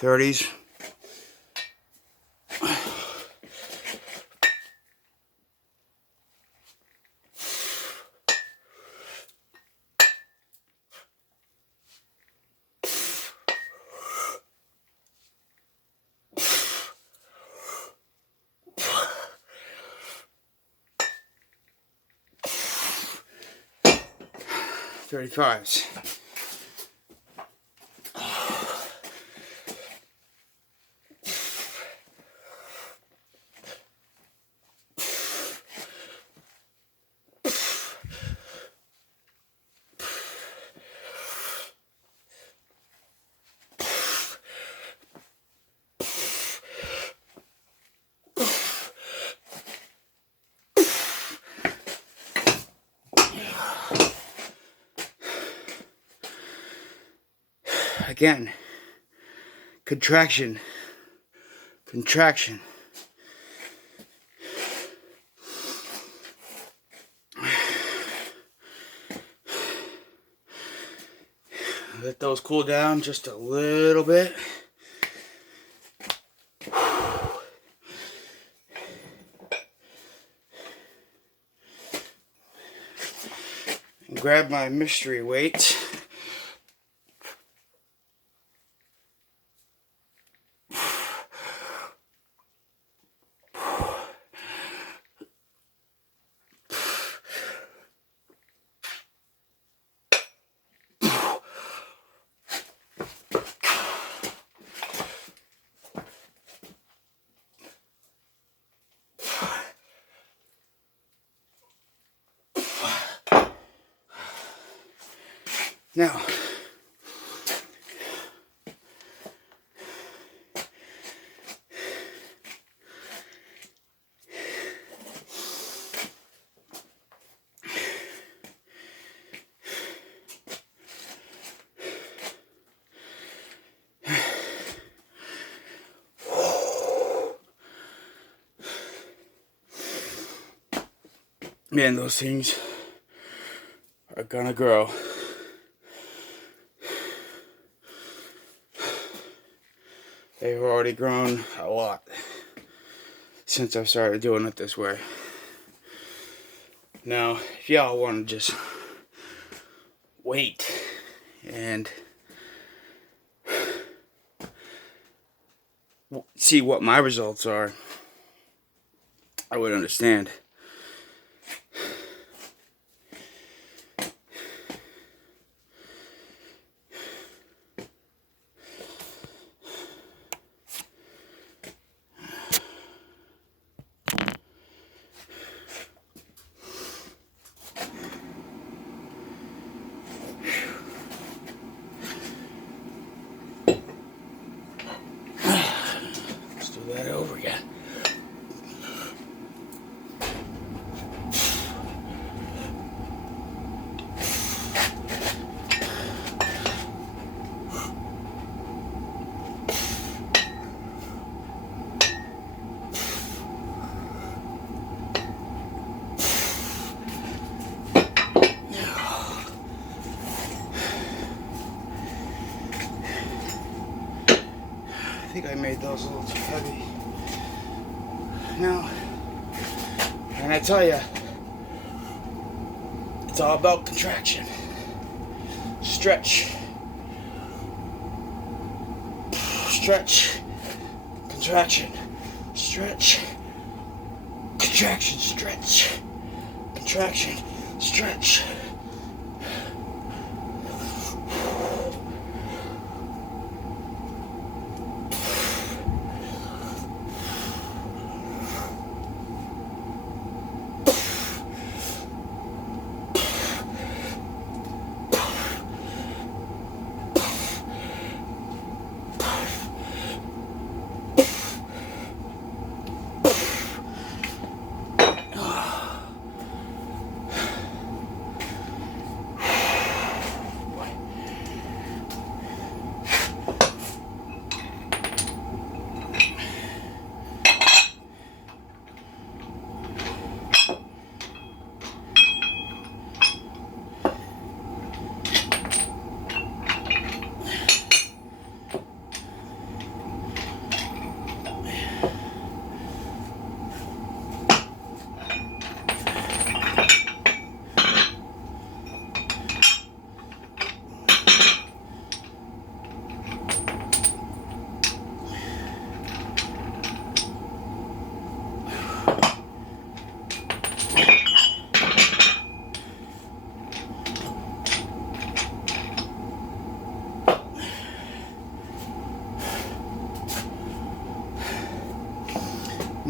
30s. .35s. Again, contraction, contraction. Let those cool down just a little bit. And grab my mystery weight. Now, man, those things are gonna grow. They've already grown a lot since I started doing it this way. Now, if y'all want to just wait and see what my results are, I would understand. Let's do that over again. I think I made those a little too heavy. Now, and I tell you, it's all about contraction. Stretch. Stretch. Contraction. Stretch. Contraction. Stretch. Contraction. Stretch.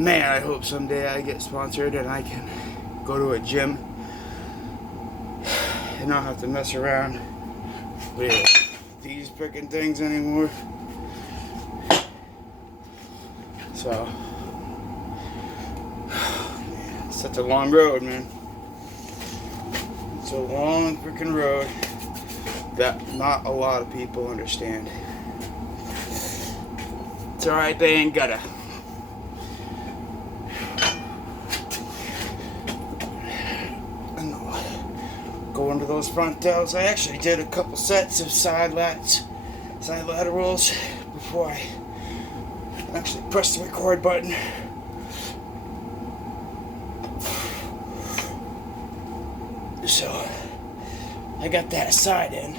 Man, I hope someday I get sponsored and I can go to a gym and not have to mess around with these freaking things anymore. So, man, it's such a long road, man. It's a long freaking road that not a lot of people understand. It's alright, they ain't gotta. And go into those front delts. I actually did a couple sets of side laterals before I actually pressed the record button. So I got that side in.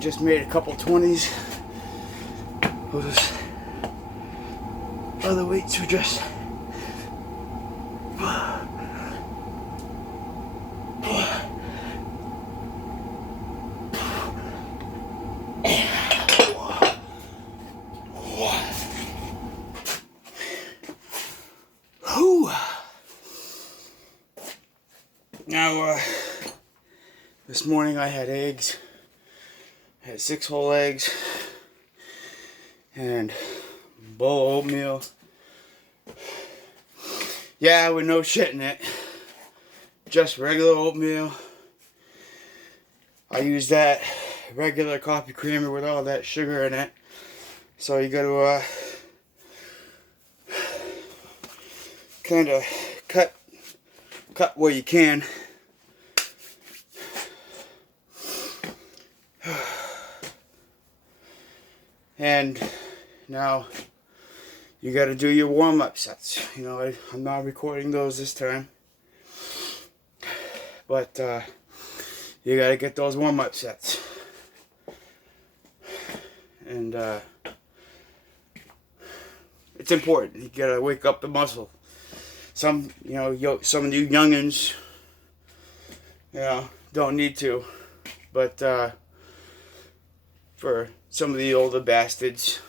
Just made a couple 20s. Those other weights were just now this morning I had eggs. I had 6 whole eggs and a bowl of oatmeal. Yeah, with no shit in it. Just regular oatmeal. I use that regular coffee creamer with all that sugar in it. So you gotta kind of cut where you can. And now you got to do your warm-up sets. You know, I'm not recording those this time, but you got to get those warm-up sets. And it's important. You got to wake up the muscle. Some of you youngins, don't need to, but for some of the older bastards,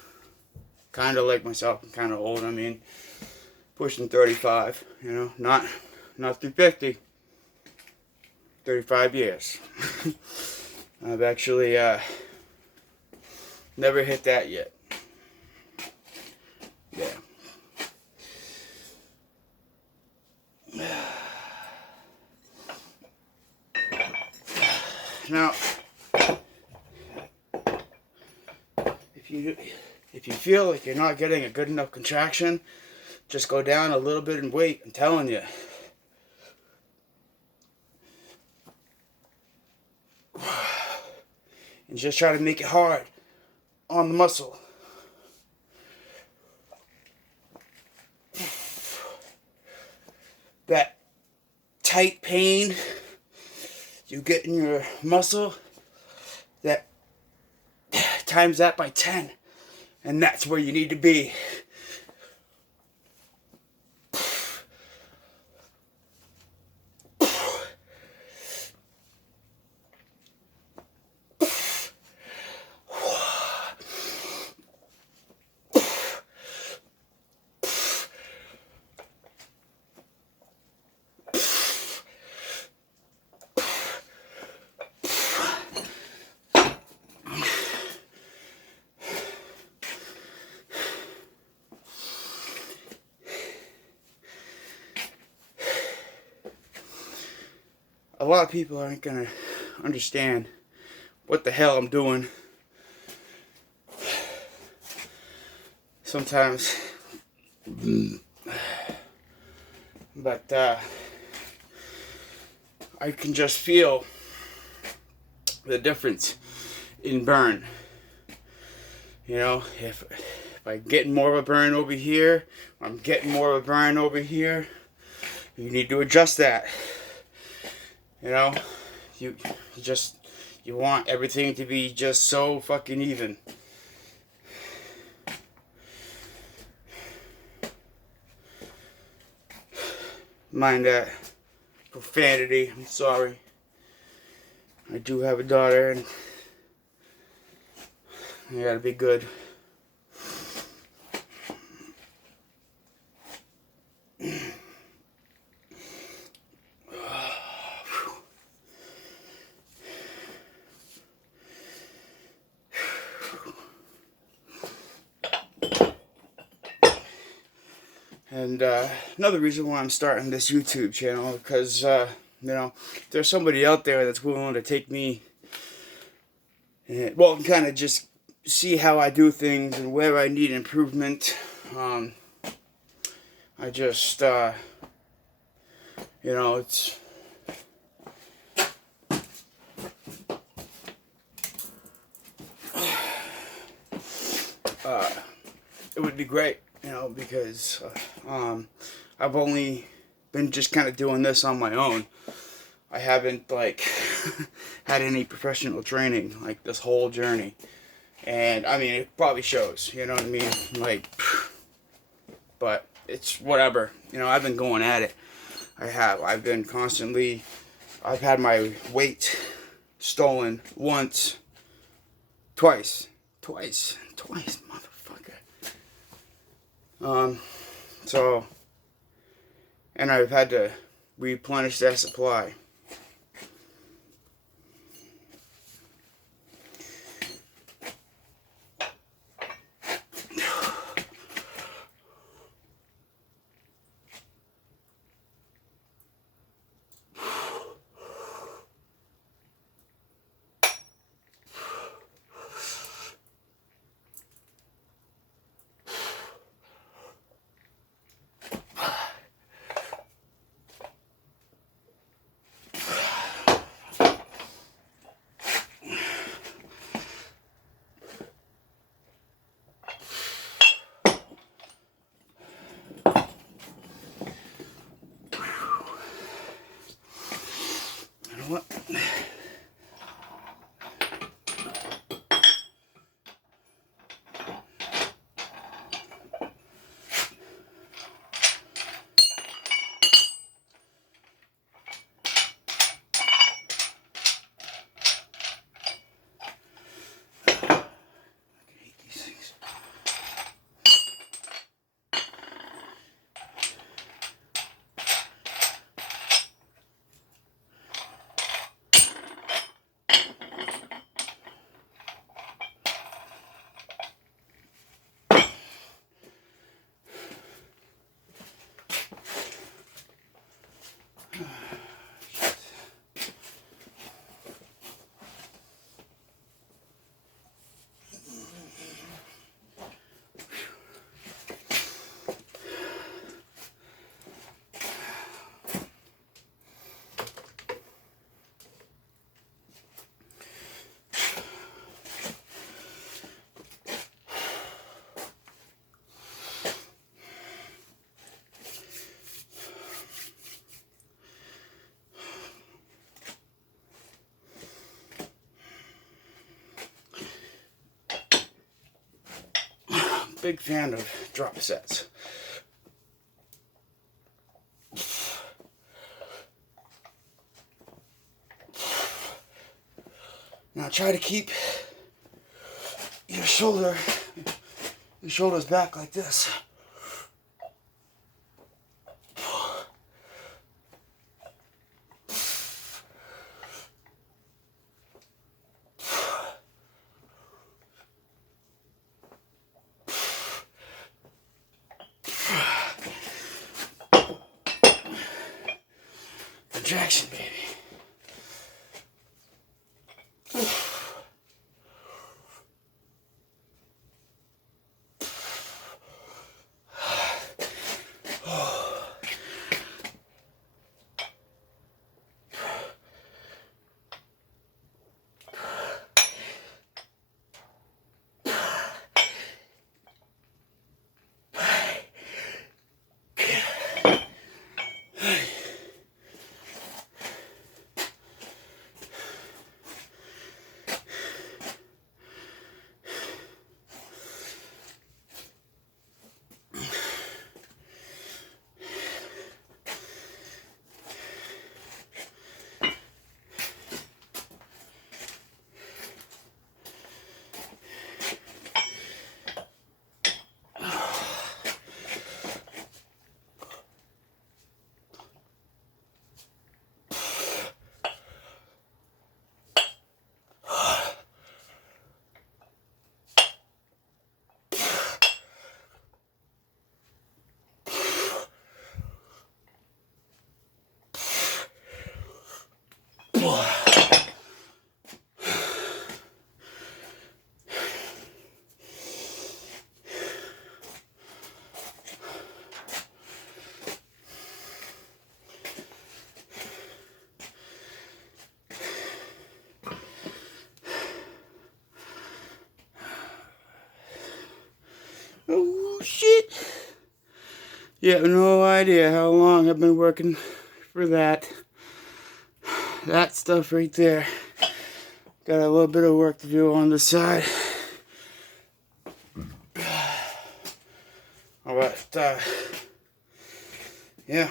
kind of like myself, I'm kind of old, I mean, pushing 35, not through 50, 35 years. I've actually never hit that yet. Yeah. Now, if you feel like you're not getting a good enough contraction, just go down a little bit in weight, I'm telling you. And just try to make it hard on the muscle. That tight pain you get in your muscle, that times that by 10, and that's where you need to be. A lot of people aren't gonna understand what the hell I'm doing. Sometimes. But I can just feel the difference in burn. If I'm getting more of a burn over here, I'm getting more of a burn over here, you need to adjust that. You know, you just you want everything to be just so fucking even. Mind that profanity. I'm sorry. I do have a daughter, and I gotta be good. And another reason why I'm starting this YouTube channel, because there's somebody out there that's willing to take me, and, well, kind of just see how I do things and where I need improvement. I just, it's it would be great, because I've only been just kind of doing this on my own. I haven't like had any professional training like this whole journey, and I mean it probably shows. You know what I mean? Like, but it's whatever. I've been going at it. I've been constantly. I've had my weight stolen once, twice, motherfucker. So, and I've had to replenish that supply. What? Big fan of drop sets. Now try to keep your shoulders back like this. Contraction, baby. shit. You have no idea how long I've been working for that. That stuff right there. Got a little bit of work to do on the side. But, yeah.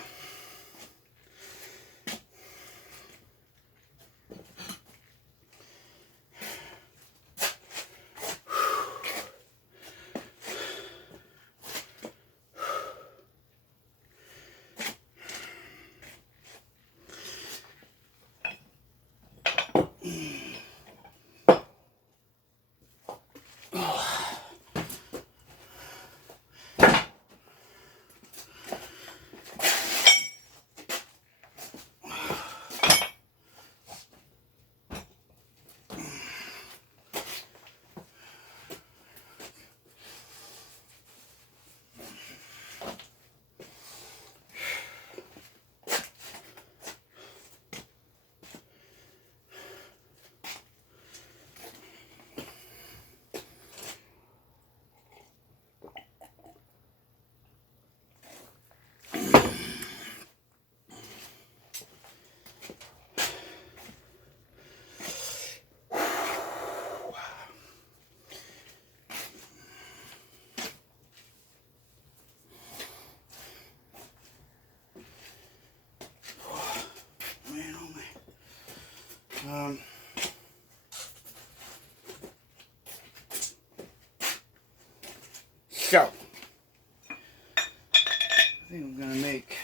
Man, oh man. So, I think I'm gonna make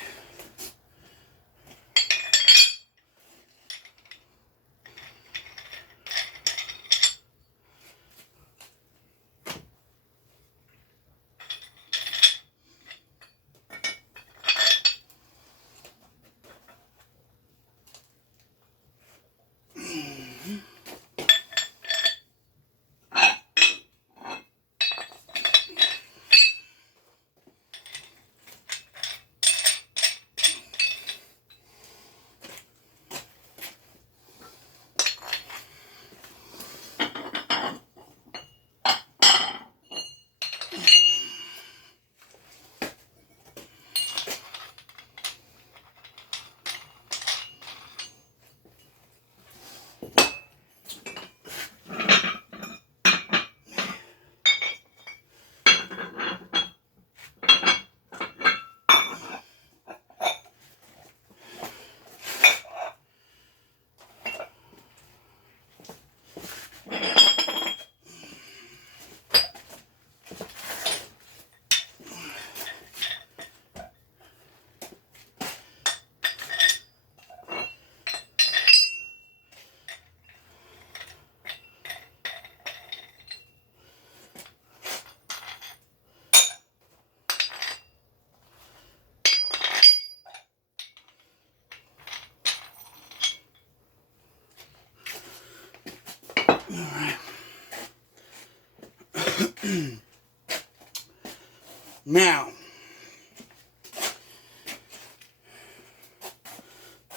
now.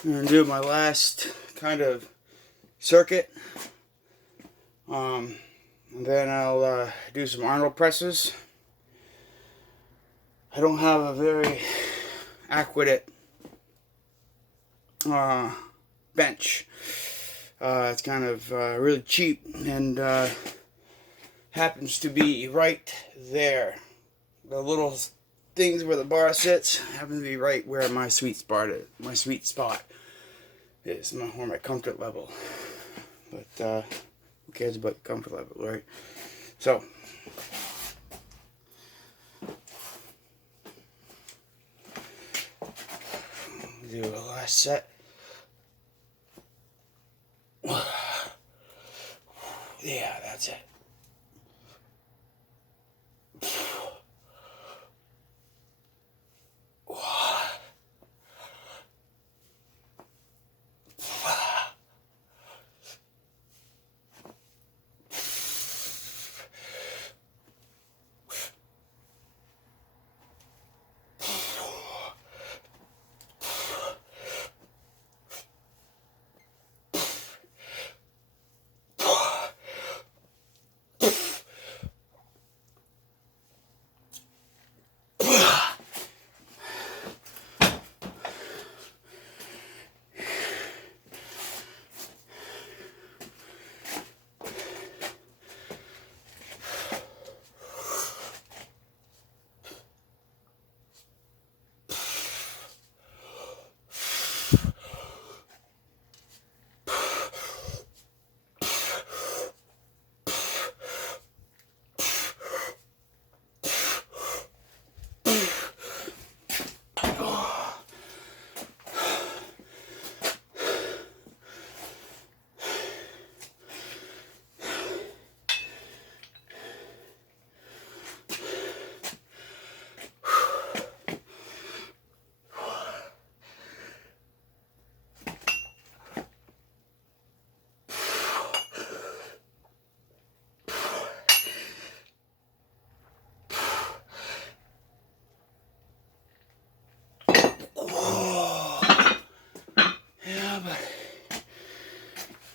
I'm gonna do my last kind of circuit. And then I'll do some Arnold presses. I don't have a very accurate bench. It's kind of really cheap and happens to be right there. The little things where the bar sits happen to be right where my sweet spot is. My sweet spot is where my comfort level. But who cares about the comfort level, right? So do a last set. Yeah, that's it.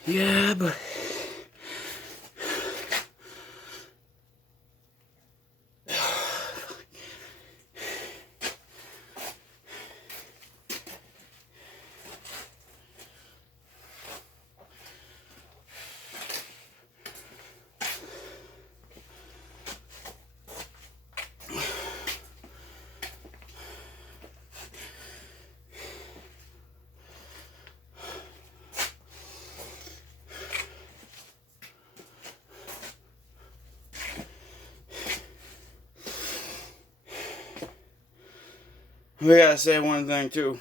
Yeah, but we gotta say one thing too.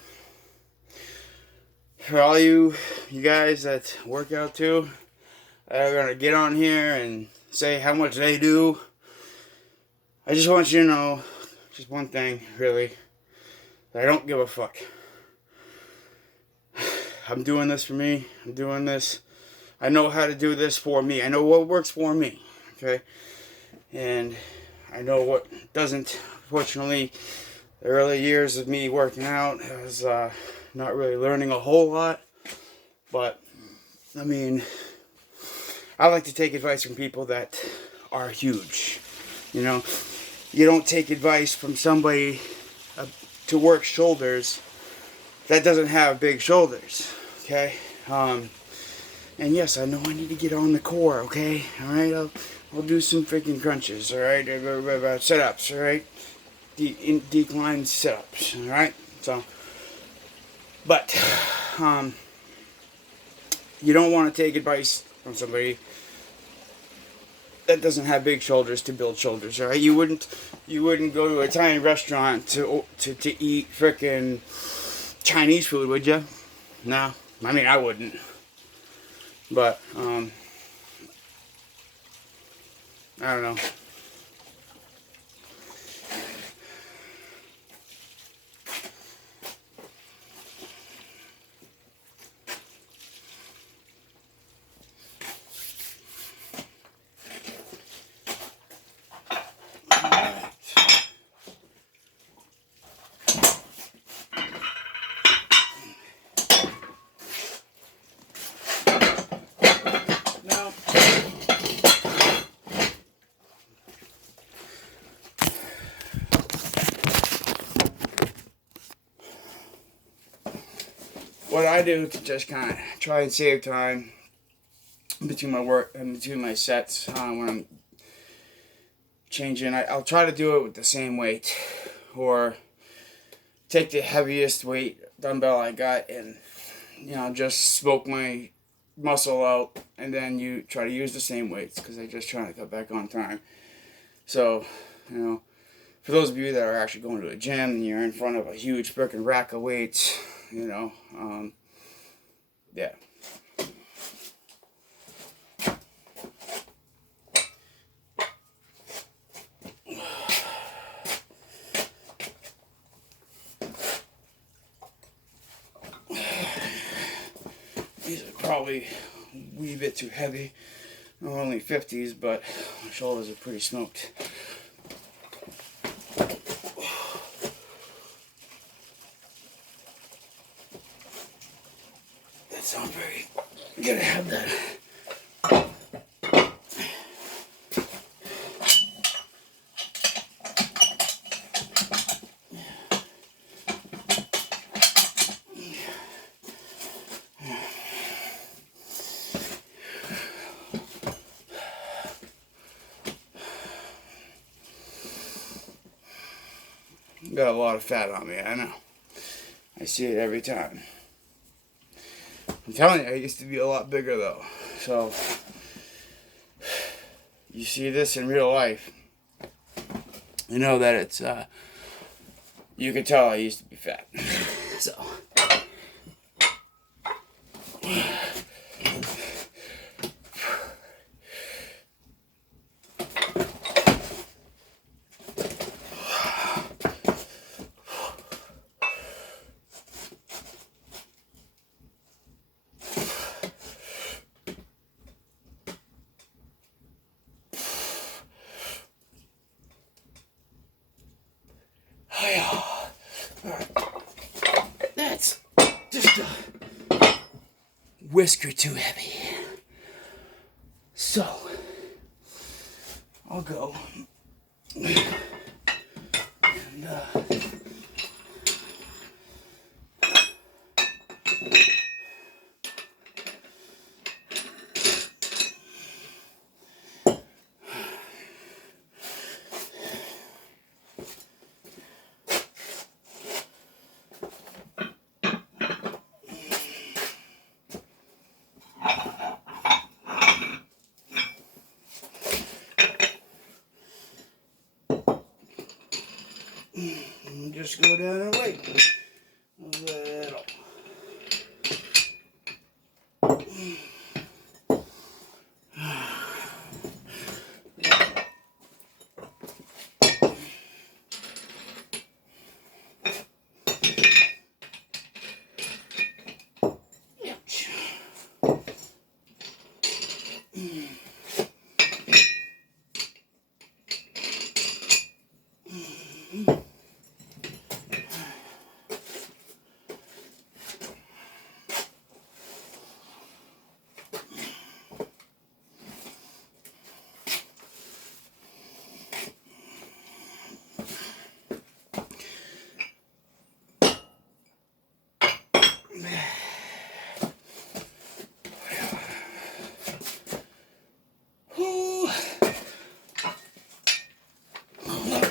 For all you guys that work out too, that are gonna get on here and say how much they do, I just want you to know, just one thing, really, that I don't give a fuck. I'm doing this for me. I'm doing this. I know how to do this for me. I know what works for me. Okay? And I know what doesn't. Fortunately, the early years of me working out, I was not really learning a whole lot. But, I mean, I like to take advice from people that are huge. You know? You don't take advice from somebody to work shoulders that doesn't have big shoulders. Okay? And yes, I know I need to get on the core, okay? Alright? I'll do some freaking crunches, alright? Sit-ups, alright? Decline sit-ups, alright? So, but, you don't want to take advice from somebody that doesn't have big shoulders to build shoulders, alright? You wouldn't go to an Italian restaurant to eat frickin' Chinese food, would you? No. I mean, I wouldn't. But, I don't know. Now, what I do to just kind of try and save time between my work and between my sets when I'm changing, I'll try to do it with the same weight, or take the heaviest weight dumbbell I got and, you know, just smoke my muscle out, and then you try to use the same weights because I'm just trying to cut back on time. So, you know, for those of you that are actually going to a gym and you're in front of a huge freaking rack of weights, you know, yeah. These are probably a wee bit too heavy. I'm only 50s, but my shoulders are pretty smoked. That sounds very good to have that. Got a lot of fat on me, I know. I see it every time. I'm telling you, I used to be a lot bigger though. So, you see this in real life, you know that it's, you can tell I used to be fat. So. Alright. That's just a whisker too heavy. So, I'll go. And, just go down and wait a little.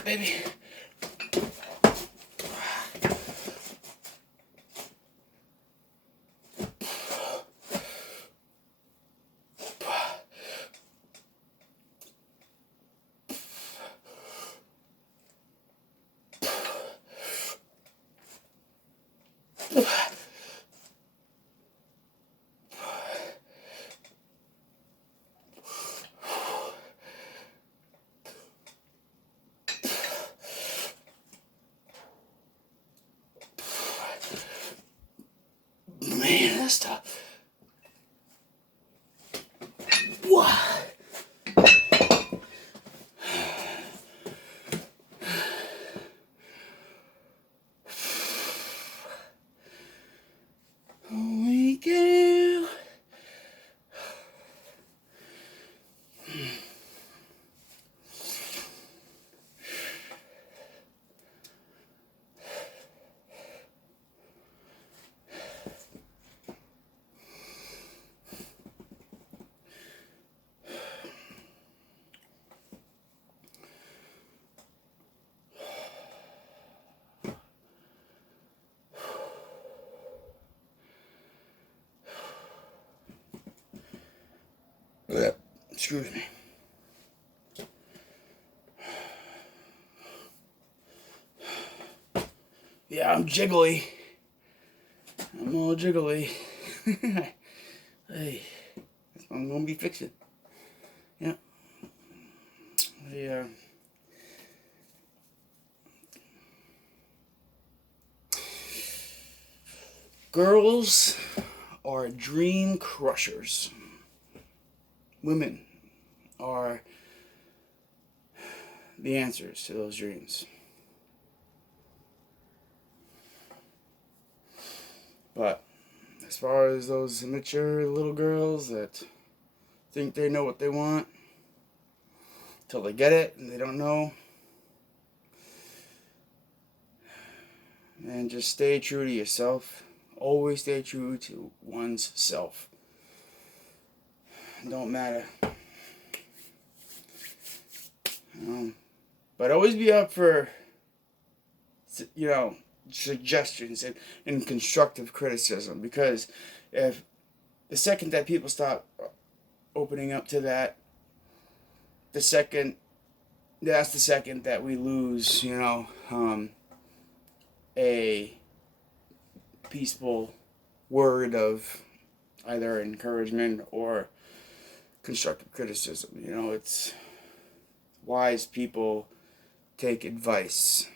Baby. Man, that's tough. Wow. Holy cow. Excuse me. Yeah, I'm jiggly. I'm all jiggly. Hey, I'm gonna be fixing. Yeah. Yeah. Girls are dream crushers. Women are the answers to those dreams. But as far as those immature little girls that think they know what they want till they get it and they don't know, and just stay true to yourself. Always stay true to one's self. Don't matter. But always be up for, suggestions and constructive criticism, because if the second that people stop opening up to that, that's the second that we lose, a peaceful word of either encouragement or constructive criticism. It's wise people take advice.